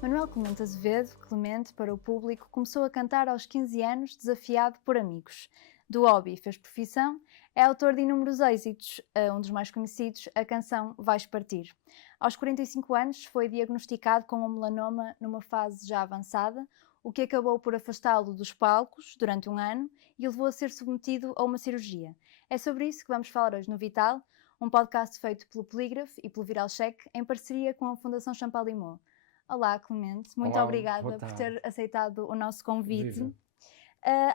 Manuel Clemente Azevedo, Clemente, para o público, começou a cantar aos 15 anos, desafiado por amigos. Do hobby fez profissão, é autor de inúmeros êxitos, um dos mais conhecidos, a canção Vais Partir. Aos 45 anos foi diagnosticado com um melanoma numa fase já avançada, o que acabou por afastá-lo dos palcos durante um ano e o levou a ser submetido a uma cirurgia. É sobre isso que vamos falar hoje no Vital, um podcast feito pelo Polígrafo e pelo Viral Check em parceria com a Fundação Champalimau. Olá, Clemente. Muito Olá, boa obrigada por ter tarde. aceitado o nosso convite. Viva.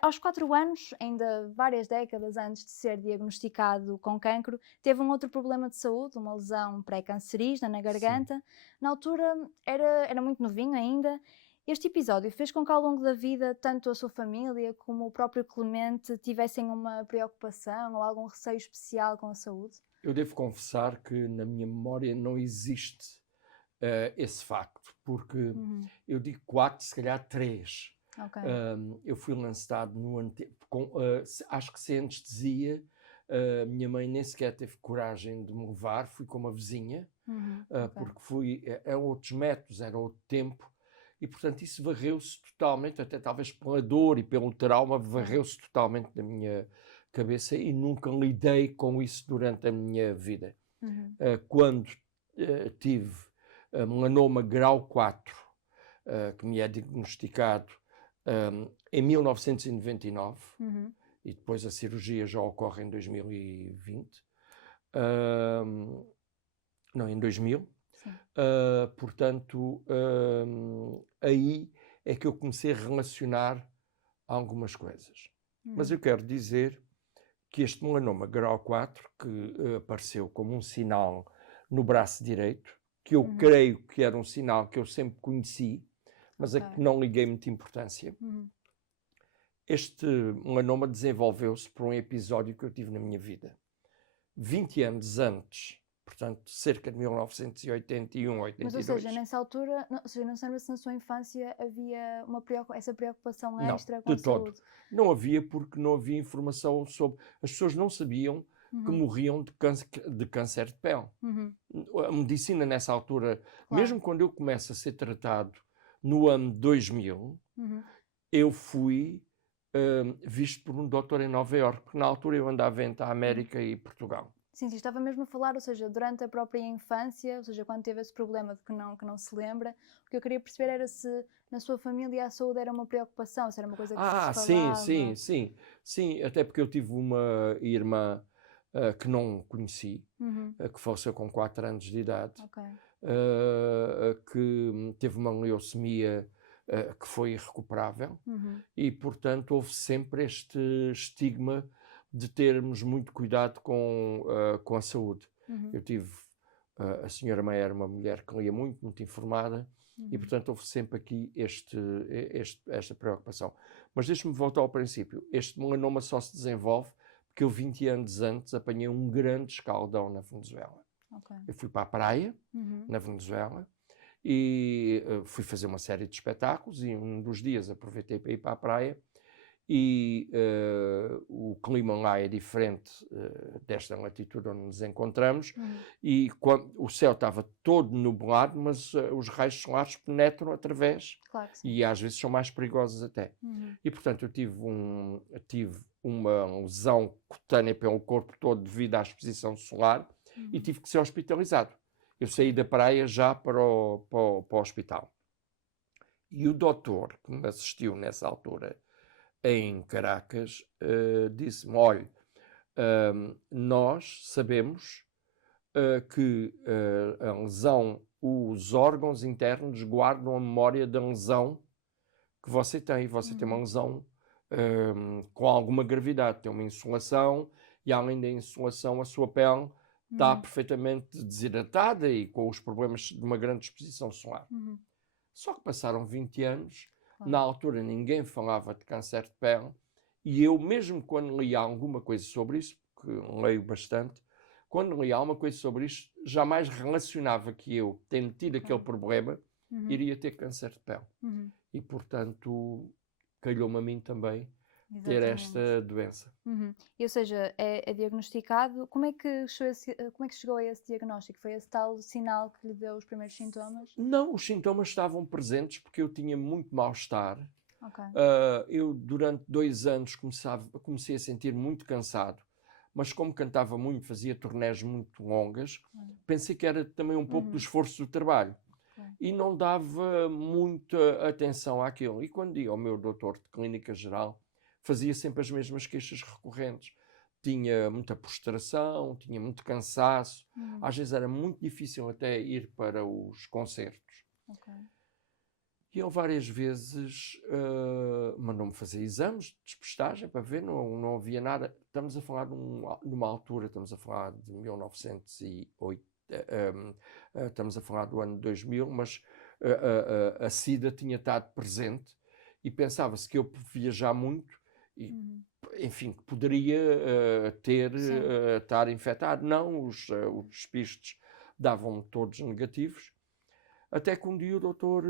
Aos 4 anos, ainda várias décadas antes de ser diagnosticado com cancro, teve um outro problema de saúde, uma lesão pré-cancerígena na garganta. Sim. Na altura era muito novinho ainda. Este episódio fez com que ao longo da vida tanto a sua família como o próprio Clemente tivessem uma preocupação ou algum receio especial com a saúde? Eu devo confessar que na minha memória não existe esse facto, porque eu digo 4, se calhar 3. Okay. Eu fui lançado no acho que sem anestesia. Minha mãe nem sequer teve coragem de me levar, fui com uma vizinha, porque eram outros métodos, era outro tempo, e portanto isso varreu-se totalmente, até talvez pela dor e pelo trauma, varreu-se totalmente da minha cabeça e nunca lidei com isso durante a minha vida. Quando tive melanoma grau 4, que me é diagnosticado em 1999, e depois a cirurgia já ocorre em 2020, não, em 2000. Portanto, aí é que eu comecei a relacionar algumas coisas. Mas eu quero dizer que este melanoma grau 4, que apareceu como um sinal no braço direito, que eu creio que era um sinal que eu sempre conheci, mas a que não liguei muita importância. Este melanoma desenvolveu-se por um episódio que eu tive na minha vida. 20 anos antes, portanto, cerca de 1981, 82. Mas, ou seja, nessa altura, não sei se na sua infância havia essa preocupação extra com a saúde? Não havia, porque não havia informação sobre... As pessoas não sabiam que morriam de câncer de pele. A medicina nessa altura, mesmo quando eu começo a ser tratado no ano 2000, eu fui visto por um doutor em Nova Iorque, porque na altura eu andava entre a América e Portugal. Sim, estava mesmo a falar, ou seja, durante a própria infância, ou seja, quando teve esse problema de que não se lembra, o que eu queria perceber era se na sua família a saúde era uma preocupação, se era uma coisa que se falava. Sim, até porque eu tive uma irmã que não conheci, que faleceu com 4 anos de idade, que teve uma leucemia que foi irrecuperável, e portanto houve sempre este estigma de termos muito cuidado com a saúde. Eu tive, a senhora mãe era uma mulher que lia muito informada, e portanto houve sempre aqui esta preocupação. Mas deixe-me voltar ao princípio. Este melanoma só se desenvolve porque eu 20 anos antes apanhei um grande escaldão na Venezuela. Eu fui para a praia, na Venezuela, e fui fazer uma série de espetáculos, e um dos dias aproveitei para ir para a praia, e o clima lá é diferente desta latitude onde nos encontramos, e o céu estava todo nublado, mas os raios solares penetram através, e às vezes são mais perigosos até. E portanto eu tive uma lesão cutânea pelo corpo todo devido à exposição solar, e tive que ser hospitalizado. Eu saí da praia já para o hospital. E o doutor que me assistiu nessa altura em Caracas disse-me: olha, nós sabemos que a lesão, os órgãos internos guardam a memória da lesão que você tem. Você tem uma lesão com alguma gravidade, tem uma insolação, e além da insolação a sua pele está perfeitamente desidratada e com os problemas de uma grande exposição solar. Só que passaram 20 anos, na altura ninguém falava de câncer de pele, e eu mesmo quando li alguma coisa sobre isso, porque leio bastante, quando li alguma coisa sobre isto, jamais relacionava que eu, tendo tido aquele problema, iria ter câncer de pele. E portanto, calhou-me a mim também ter esta doença. E, ou seja, é diagnosticado. Como é que chegou a esse diagnóstico? Foi esse tal sinal que lhe deu os primeiros sintomas? Não, os sintomas estavam presentes porque eu tinha muito mal-estar. Ok. Eu, durante 2 anos, comecei a sentir muito cansado, mas como cantava muito, fazia turnés muito longas, pensei que era também um pouco do esforço do trabalho. E não dava muita atenção àquilo. E quando ia ao meu doutor de clínica geral, fazia sempre as mesmas queixas recorrentes. Tinha muita prostração, tinha muito cansaço. Às vezes era muito difícil até ir para os concertos. Ok. E ele várias vezes mandou-me fazer exames de despistagem para ver, não havia nada. Estamos a falar numa altura, estamos a falar de 1908, estamos a falar do ano 2000, mas a SIDA tinha estado presente e pensava-se que eu viajar muito e, enfim, que poderia estar infectado. Não, os despistes davam todos negativos. Até que um dia o doutor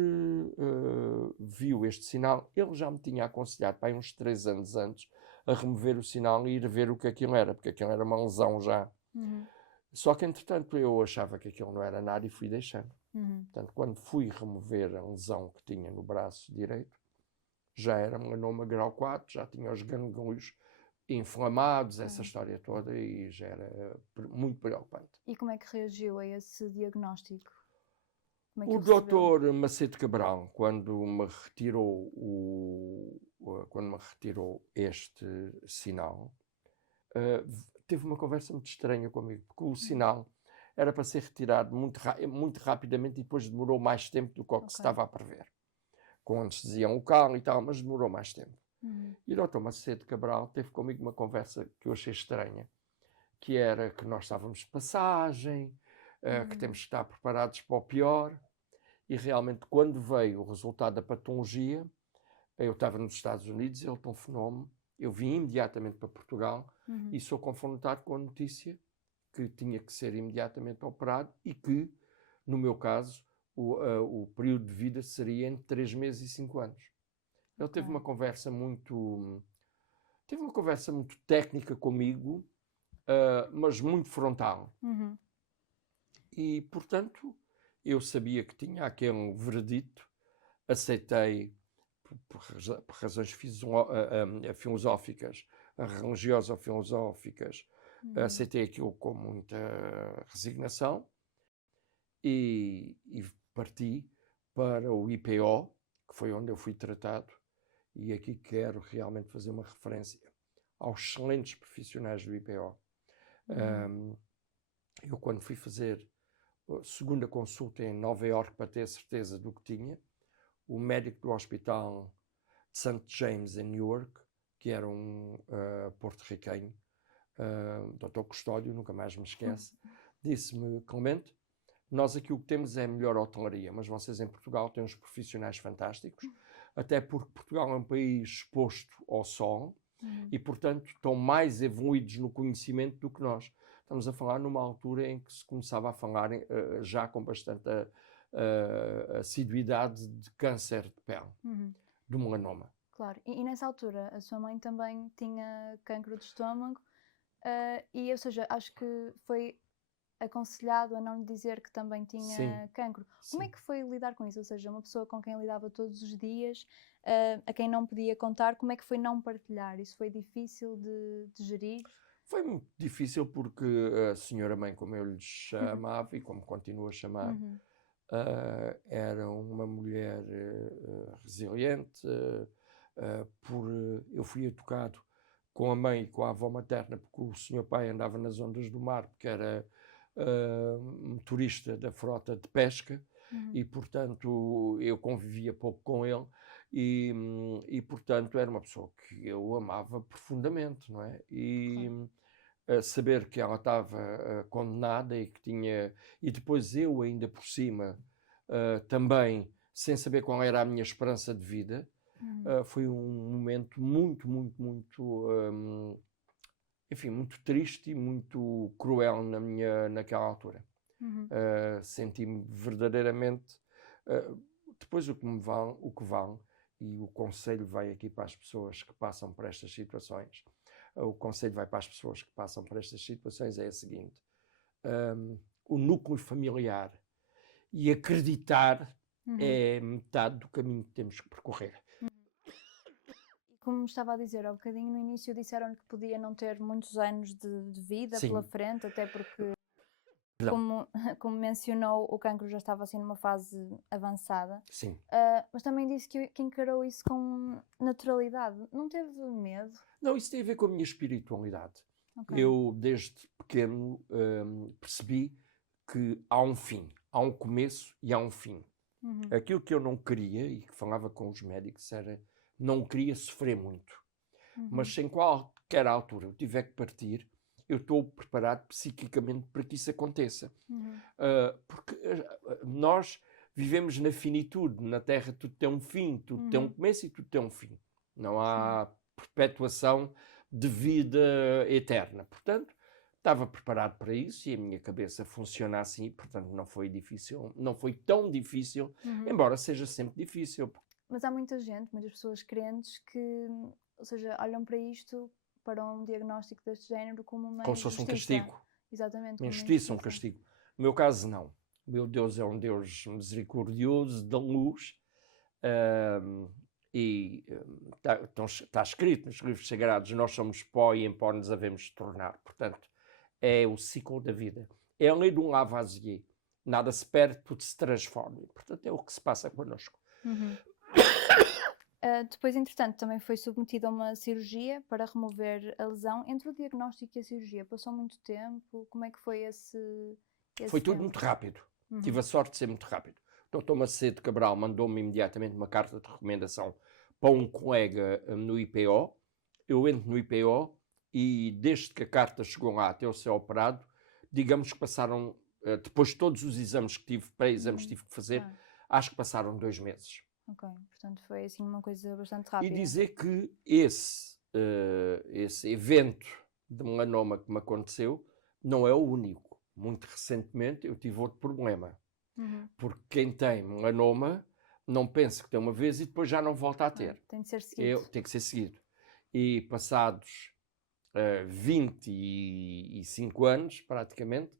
viu este sinal. Ele já me tinha aconselhado, há uns 3 anos antes, a remover o sinal e ir ver o que aquilo era, porque aquilo era uma lesão já. Só que, entretanto, eu achava que aquilo não era nada e fui deixando. Portanto, quando fui remover a lesão que tinha no braço direito, já era melanoma grau 4, já tinha os gânglios inflamados, essa história toda, e já era muito preocupante. E como é que reagiu a esse diagnóstico? O doutor Macedo Cabral, quando me retirou este sinal, teve uma conversa muito estranha comigo, porque o sinal era para ser retirado muito rapidamente e depois demorou mais tempo do que o que se estava a prever. Com anestesia local e tal, mas demorou mais tempo. E o doutor Macedo Cabral teve comigo uma conversa que eu achei estranha, que era que nós estávamos de passagem, que temos que estar preparados para o pior. E realmente, quando veio o resultado da patologia, eu estava nos Estados Unidos, ele telefonou-me, eu vim imediatamente para Portugal e sou confrontado com a notícia que tinha que ser imediatamente operado e que, no meu caso, o período de vida seria entre 3 meses e 5 anos. Ele teve uma conversa muito técnica comigo, mas muito frontal. E, portanto, eu sabia que tinha aquele veredito, aceitei por razões filosóficas, religioso-filosóficas, aceitei aquilo com muita resignação e parti para o IPO, que foi onde eu fui tratado, e aqui quero realmente fazer uma referência aos excelentes profissionais do IPO. Eu, quando fui fazer a segunda consulta em Nova Iorque para ter certeza do que tinha, o médico do hospital de St. James em Newark, que era um porto-riquenho, Dr. Custódio, nunca mais me esquece, disse-me: Clemente, nós aqui o que temos é a melhor hotelaria, mas vocês em Portugal têm uns profissionais fantásticos, até porque Portugal é um país exposto ao sol e, portanto, estão mais evoluídos no conhecimento do que nós. Estamos a falar numa altura em que se começava a falar já com bastante assiduidade de câncer de pele, do melanoma. Claro, e nessa altura a sua mãe também tinha cancro de estômago e, ou seja, acho que foi aconselhado a não lhe dizer que também tinha cancro. Como é que foi lidar com isso? Ou seja, uma pessoa com quem lidava todos os dias, a quem não podia contar, como é que foi não partilhar? Isso foi difícil de gerir? Foi muito difícil porque a senhora mãe, como eu lhe chamava e como continuo a chamar, era uma mulher resiliente. Eu fui educado com a mãe e com a avó materna porque o senhor pai andava nas ondas do mar, porque era motorista da frota de pesca e, portanto, eu convivia pouco com ele e, portanto, era uma pessoa que eu amava profundamente, não é? E saber que ela estava condenada e que tinha... E depois eu, ainda por cima, também, sem saber qual era a minha esperança de vida, foi um momento muito, muito, muito... enfim, muito triste e muito cruel naquela altura. Senti-me verdadeiramente... depois o que vale, e o conselho vai aqui para as pessoas que passam por estas situações, o conselho vai para as pessoas que passam por estas situações é o seguinte, o núcleo familiar e acreditar é metade do caminho que temos que percorrer. Como estava a dizer, há bocadinho no início disseram-lhe que podia não ter muitos anos de vida Sim. pela frente, até porque, Não. como mencionou, o cancro já estava assim numa fase avançada. Sim. Mas também disse que encarou isso com naturalidade. Não teve medo? Não, isso tem a ver com a minha espiritualidade. Ok. Eu, desde pequeno, percebi que há um fim, há um começo e há um fim. Aquilo que eu não queria, e que falava com os médicos, era não queria sofrer muito. Mas se em qualquer altura eu tiver que partir, eu estou preparado psiquicamente para que isso aconteça. Porque nós vivemos na finitude, na Terra tudo tem um fim, tudo tem um começo e tudo tem um fim. Não há perpetuação de vida eterna. Portanto, estava preparado para isso e a minha cabeça funciona assim, portanto não foi difícil, não foi tão difícil, embora seja sempre difícil. Mas há muita gente, muitas pessoas crentes que, ou seja, olham para isto, para um diagnóstico deste género como uma Como se fosse um injustiça. castigo. Exatamente. Uma injustiça, um castigo. No meu caso, não. O meu Deus é um Deus misericordioso, da luz, e está escrito nos livros sagrados, nós somos pó e em pó nos havemos de tornar. Portanto, é o ciclo da vida. É a lei de um Lavoisier. Nada se perde, tudo se transforma. Portanto, é o que se passa connosco. Depois, entretanto, também foi submetido a uma cirurgia para remover a lesão. Entre o diagnóstico e a cirurgia, passou muito tempo? Como é que foi esse Foi tudo tempo? muito rápido. Tive a sorte de ser muito rápido. O Dr. Macedo Cabral mandou-me imediatamente uma carta de recomendação para um colega no IPO. Eu entro no IPO e desde que a carta chegou lá até eu ser operado, digamos que passaram, depois de todos os exames que tive, pré-exames que tive que fazer, acho que passaram 2 meses. Ok, portanto foi assim uma coisa bastante rápida. E dizer que esse evento de melanoma que me aconteceu não é o único. Muito recentemente eu tive outro problema. Porque quem tem melanoma não pensa que tem uma vez e depois já não volta a ter. Tem de ser seguido. Tem que ser seguido. E passados 25 anos, praticamente,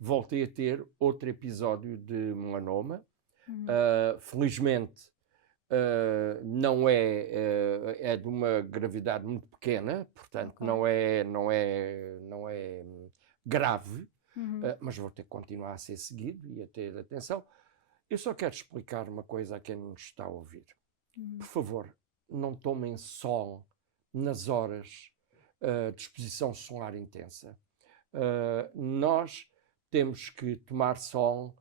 voltei a ter outro episódio de melanoma. Felizmente, não é de uma gravidade muito pequena, portanto não é grave, mas vou ter que continuar a ser seguido e a ter atenção. Eu só quero explicar uma coisa a quem nos está a ouvir. Por favor, não tomem sol nas horas de exposição solar intensa. Nós temos que tomar sol,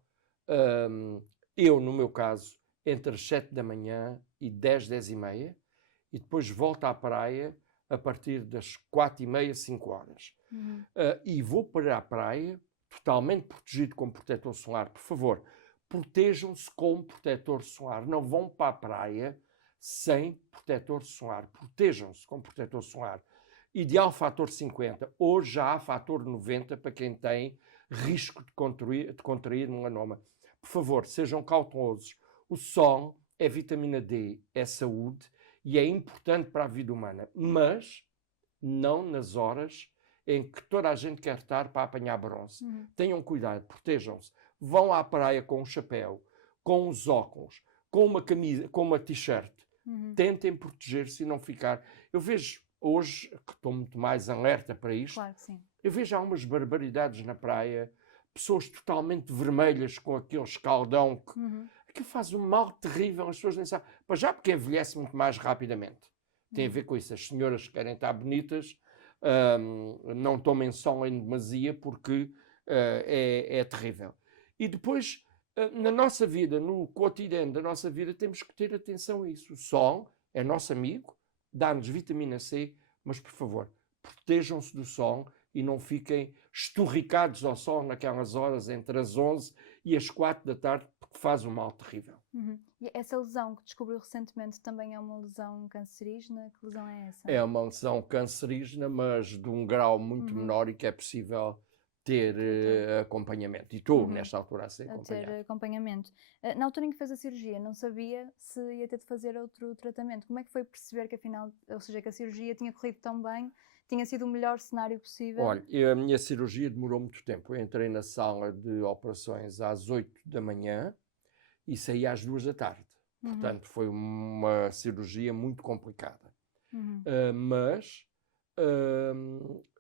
eu no meu caso, entre as 7 da manhã e 10, 10 e meia, e depois volto à praia a partir das 4 e meia, 5 horas. E vou para a praia totalmente protegido com protetor solar. Por favor, protejam-se com protetor solar. Não vão para a praia sem protetor solar. Protejam-se com protetor solar. Ideal fator 50. Hoje já há fator 90 para quem tem risco de contrair melanoma. Por favor, sejam cautelosos. O sol é vitamina D, é saúde e é importante para a vida humana, mas não nas horas em que toda a gente quer estar para apanhar bronze. Tenham cuidado, protejam-se. Vão à praia com um chapéu, com os óculos, com uma camisa, com uma t-shirt. Tentem proteger-se e não ficar... Eu vejo hoje, que estou muito mais alerta para isto, Claro que sim. Eu vejo algumas barbaridades na praia, pessoas totalmente vermelhas com aquele escaldão que faz um mal terrível, as pessoas nem sabem. Pois já porque envelhece muito mais rapidamente. Tem a ver com isso. As senhoras que querem estar bonitas não tomem sol em demasia porque é terrível. E depois, na nossa vida, no cotidiano da nossa vida, temos que ter atenção a isso. O sol é nosso amigo, dá-nos vitamina C, mas, por favor, protejam-se do sol e não fiquem esturricados ao sol naquelas horas entre as 11 e as 4 da tarde, porque faz um mal terrível. E essa lesão que descobriu recentemente também é uma lesão cancerígena? Que lesão é essa? É uma lesão cancerígena, mas de um grau muito menor e que é possível ter acompanhamento. E estou, nesta altura, a ser acompanhado. Ter acompanhamento. Na altura em que fez a cirurgia, não sabia se ia ter de fazer outro tratamento. Como é que foi perceber que afinal, ou seja, que a cirurgia tinha corrido tão bem, tinha sido o melhor cenário possível? Olha, a minha cirurgia demorou muito tempo. Eu entrei na sala de operações às 8 da manhã e saí às 2 da tarde. Portanto, foi uma cirurgia muito complicada. Mas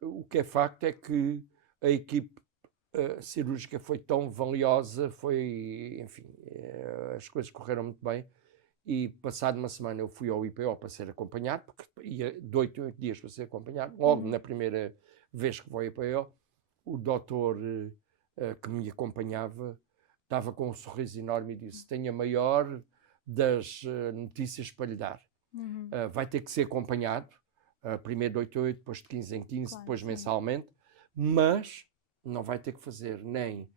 o que é facto é que a equipe cirúrgica foi tão valiosa, enfim, as coisas correram muito bem. E passado uma semana eu fui ao IPO para ser acompanhado, porque ia de 8 em 8 dias para ser acompanhado. Logo na primeira vez que fui ao IPO, o doutor que me acompanhava estava com um sorriso enorme e disse: tenho a maior das notícias para lhe dar. Vai ter que ser acompanhado, primeiro de 8 em 8, depois de 15 em 15, claro, depois mensalmente, mas não vai ter que fazer nem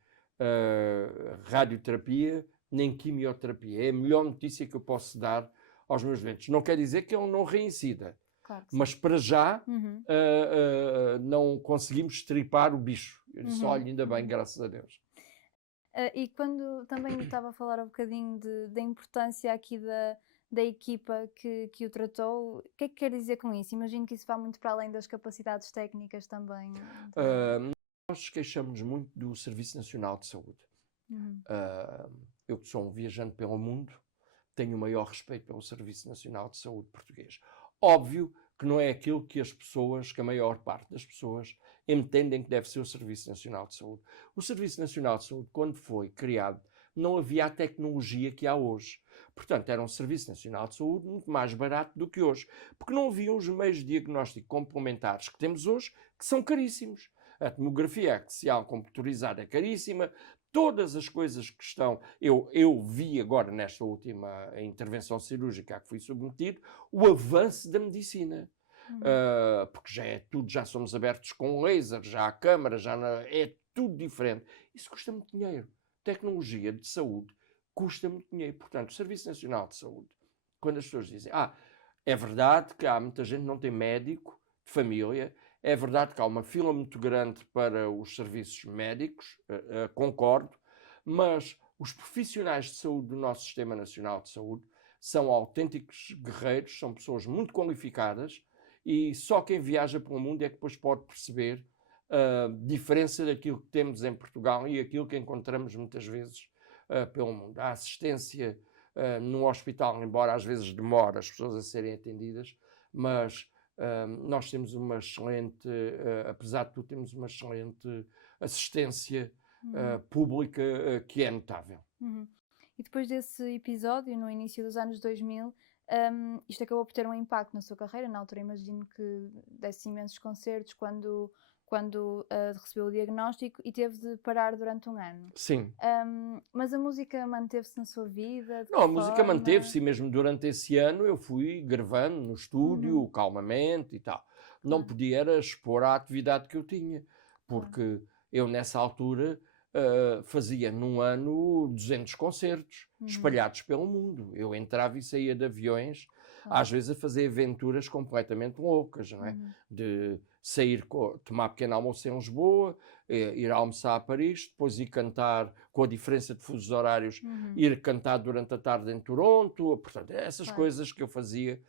radioterapia, nem quimioterapia. É a melhor notícia que eu posso dar aos meus doentes. Não quer dizer que ele não reincida, claro, mas para já não conseguimos estripar o bicho. Eu disse: olha, ainda bem, graças a Deus. E quando também estava a falar um bocadinho da importância aqui da equipa que o tratou, o que é que quer dizer com isso? Imagino que isso vá muito para além das capacidades técnicas também. Nós queixamos muito do Serviço Nacional de Saúde. Eu que sou um viajante pelo mundo, tenho o maior respeito pelo Serviço Nacional de Saúde português. Óbvio que não é aquilo que a maior parte das pessoas entendem que deve ser o Serviço Nacional de Saúde. O Serviço Nacional de Saúde, quando foi criado, não havia a tecnologia que há hoje. Portanto, era um Serviço Nacional de Saúde muito mais barato do que hoje, porque não haviam os meios de diagnóstico complementares que temos hoje, que são caríssimos. A tomografia axial computurizada é caríssima. Todas as coisas que estão... Eu vi agora, nesta última intervenção cirúrgica a que fui submetido, o avanço da medicina. Porque já somos abertos com laser, já há câmara, é tudo diferente. Isso custa muito dinheiro. Tecnologia de saúde custa muito dinheiro. Portanto, o Serviço Nacional de Saúde, quando as pessoas dizem: é verdade que há muita gente que não tem médico de família, é verdade que há uma fila muito grande para os serviços médicos, concordo, mas os profissionais de saúde do nosso Sistema Nacional de Saúde são autênticos guerreiros, são pessoas muito qualificadas, e só quem viaja pelo mundo é que depois pode perceber a diferença daquilo que temos em Portugal e aquilo que encontramos muitas vezes pelo mundo. A assistência no hospital, embora às vezes demore as pessoas a serem atendidas, mas nós temos uma excelente, apesar de tudo, temos uma excelente assistência pública que é notável. E depois desse episódio, no início dos anos 2000, isto acabou por ter um impacto na sua carreira. Na altura imagino que desse imensos concertos quando recebeu o diagnóstico e teve de parar durante um ano. Sim. Mas a música manteve-se na sua vida? Não, a música manteve-se, e mesmo durante esse ano eu fui gravando no estúdio, calmamente e tal. Não podia era expor a atividade que eu tinha, porque eu nessa altura fazia num ano 200 concertos espalhados pelo mundo. Eu entrava e saía de aviões, às vezes a fazer aventuras completamente loucas, não é? De sair, tomar pequeno almoço em Lisboa, ir almoçar a Paris, depois ir cantar, com a diferença de fusos horários, ir cantar durante a tarde em Toronto. Portanto, essas coisas que eu fazia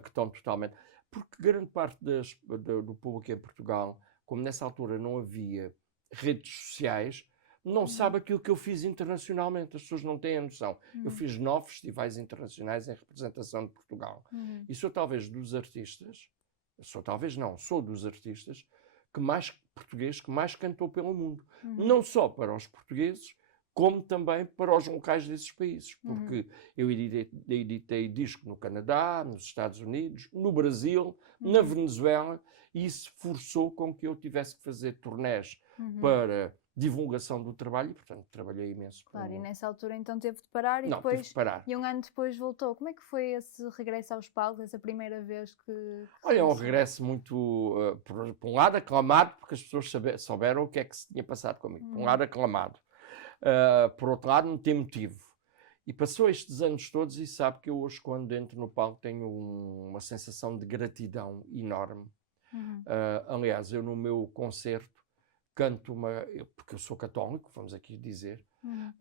que estão totalmente... Porque grande parte do público em Portugal, como nessa altura não havia redes sociais, não sabe aquilo que eu fiz internacionalmente. As pessoas não têm a noção. Eu fiz 9 festivais internacionais em representação de Portugal. E sou talvez dos artistas, sou dos artistas português que mais cantou pelo mundo. Não só para os portugueses, como também para os locais desses países. Porque eu editei disco no Canadá, nos Estados Unidos, no Brasil, na Venezuela, e isso forçou com que eu tivesse que fazer turnés para divulgação do trabalho e, portanto, trabalhei imenso. Claro, e nessa altura então teve de parar tive de parar. E um ano depois voltou. Como é que foi esse regresso aos palcos, essa primeira vez que Olha, é um regresso muito, por um lado, aclamado, porque as pessoas souberam o que é que se tinha passado comigo. Por um lado, aclamado. Por outro lado, não tem motivo. E passou estes anos todos e sabe que eu hoje, quando entro no palco, tenho uma sensação de gratidão enorme. Aliás, eu no meu concerto canto porque eu sou católico, vamos aqui dizer, Uhum.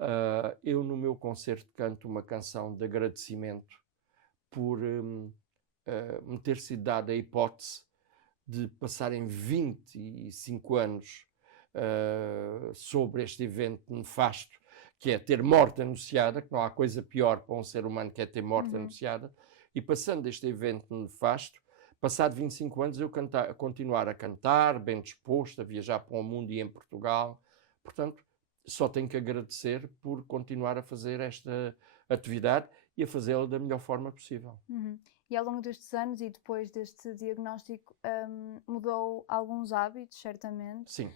eu no meu concerto canto uma canção de agradecimento por me ter sido dada a hipótese de passarem 25 anos sobre este evento nefasto, que é ter morte anunciada, que não há coisa pior para um ser humano que é ter morte anunciada, e passando este evento nefasto, passado 25 anos eu continuar a cantar, bem disposto, a viajar para o mundo e em Portugal. Portanto, só tenho que agradecer por continuar a fazer esta atividade e a fazê-la da melhor forma possível. Uhum. E ao longo destes anos e depois deste diagnóstico, mudou alguns hábitos, certamente. Sim.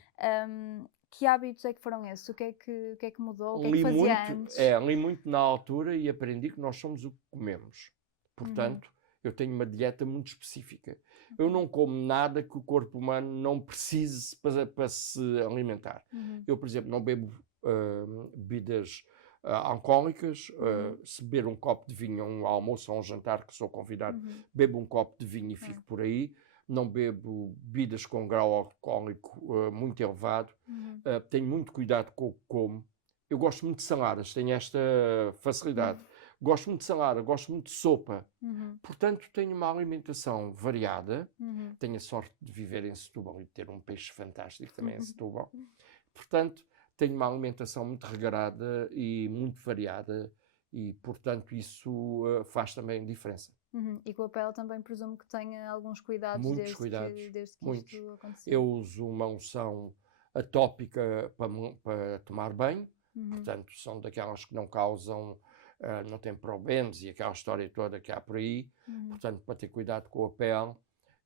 Que hábitos é que foram esses? O que é que mudou? O que é que Li fazia muito, antes? li muito na altura e aprendi que nós somos o que comemos. Portanto, eu tenho uma dieta muito específica. Eu não como nada que o corpo humano não precise para se alimentar. Eu, por exemplo, não bebo bebidas alcoólicas. Se beber um copo de vinho a um almoço ou a um jantar que sou convidado, bebo um copo de vinho e fico por aí. Não bebo bebidas com grau alcoólico muito elevado. Tenho muito cuidado com o que como. Eu gosto muito de saladas, tenho esta facilidade. Gosto muito de salada, gosto muito de sopa. Portanto, tenho uma alimentação variada. Tenho a sorte de viver em Setúbal e de ter um peixe fantástico também em Setúbal. Portanto, tenho uma alimentação muito regrada e muito variada e, portanto, isso faz também diferença. E com a pele também presumo que tenha alguns cuidados Muitos desde cuidados, que muitos. isto aconteceu. Eu uso uma unção atópica para tomar banho. Portanto, são daquelas que não causam, não têm problemas e aquela história toda que há por aí. Portanto, para ter cuidado com a pele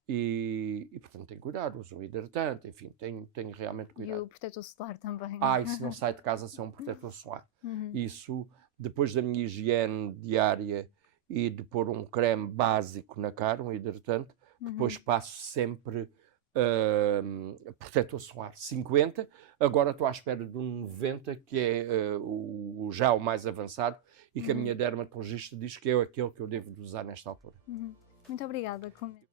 e portanto, tenho cuidado, uso o hidratante, enfim, tenho realmente E cuidado. o protetor solar também. Isso não sai de casa sem um protetor solar. Isso, depois da minha higiene diária e de pôr um creme básico na cara, um hidratante, depois passo sempre protetor solar 50, agora estou à espera de um 90, que é já o mais avançado e que a minha dermatologista diz que é aquele que eu devo de usar nesta altura. Muito obrigada, Clemente.